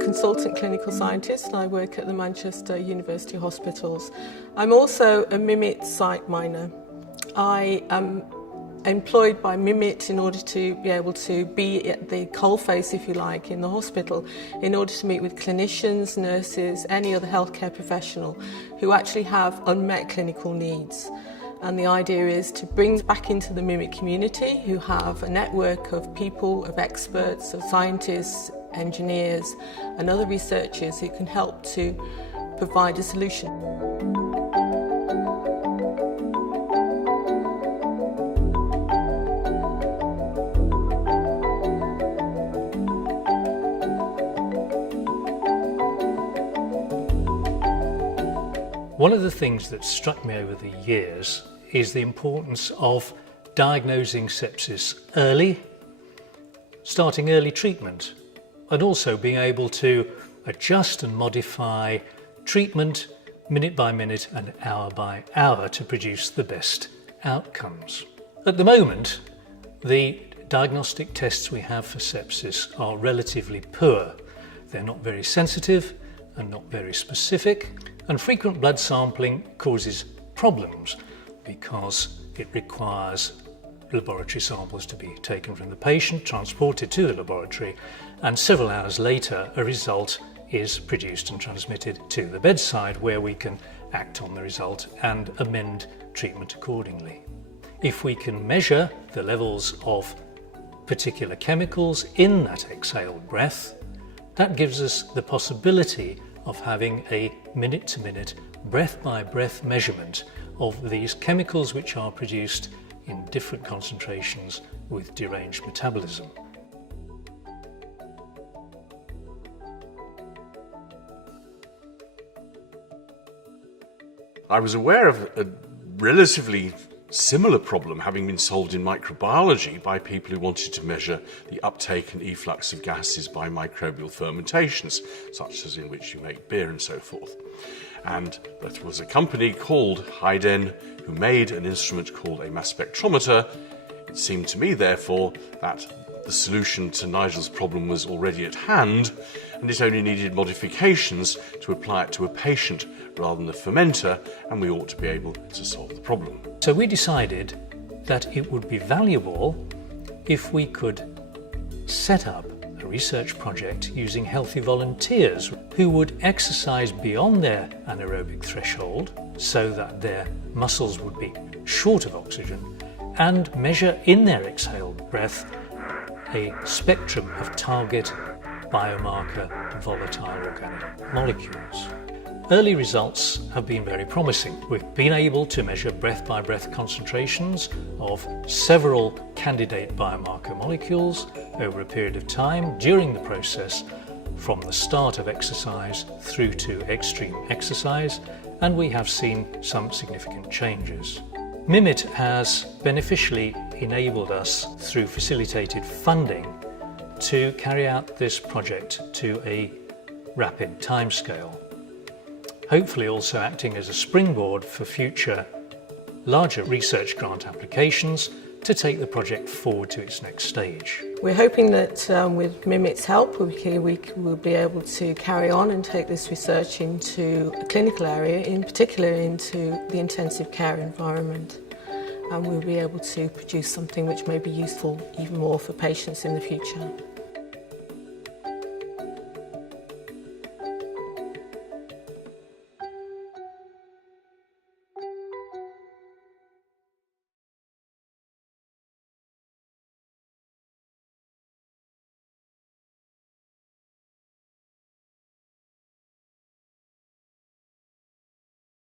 consultant clinical scientist and I work at the Manchester University Hospitals. I'm also a MIMIT site miner. I am employed by MIMIT in order to be able to be at the coalface, if you like, in the hospital, in order to meet with clinicians, nurses, any other healthcare professional who actually have unmet clinical needs. And the idea is to bring back into the MIMIT community who have a network of people, of experts, of scientists, engineers and other researchers who can help to provide a solution. One of the things that struck me over the years is the importance of diagnosing sepsis early, starting early treatment, and also being able to adjust and modify treatment minute by minute and hour by hour to produce the best outcomes. At the moment, the diagnostic tests we have for sepsis are relatively poor. They're not very sensitive and not very specific, and frequent blood sampling causes problems because it requires laboratory samples to be taken from the patient, transported to the laboratory, and several hours later a result is produced and transmitted to the bedside where we can act on the result and amend treatment accordingly. If we can measure the levels of particular chemicals in that exhaled breath, that gives us the possibility of having a minute-to-minute, breath-by-breath measurement of these chemicals which are produced in different concentrations with deranged metabolism. I was aware of a relatively similar problem having been solved in microbiology by people who wanted to measure the uptake and efflux of gases by microbial fermentations, such as in which you make beer and so forth. And there was a company called Hayden who made an instrument called a mass spectrometer. It seemed to me, therefore, that the solution to Nigel's problem was already at hand, and it only needed modifications to apply it to a patient rather than a fermenter, and we ought to be able to solve the problem. So we decided that it would be valuable if we could set up a research project using healthy volunteers who would exercise beyond their anaerobic threshold so that their muscles would be short of oxygen and measure in their exhaled breath a spectrum of target biomarker volatile organic molecules. Early results have been very promising. We've been able to measure breath-by-breath concentrations of several candidate biomarker molecules over a period of time during the process from the start of exercise through to extreme exercise, and we have seen some significant changes. MIMIT has beneficially enabled us through facilitated funding to carry out this project to a rapid timescale, hopefully also acting as a springboard for future larger research grant applications to take the project forward to its next stage. We're hoping that with MIMIT's help we will be able to carry on and take this research into a clinical area, in particular into the intensive care environment, and we'll be able to produce something which may be useful even more for patients in the future.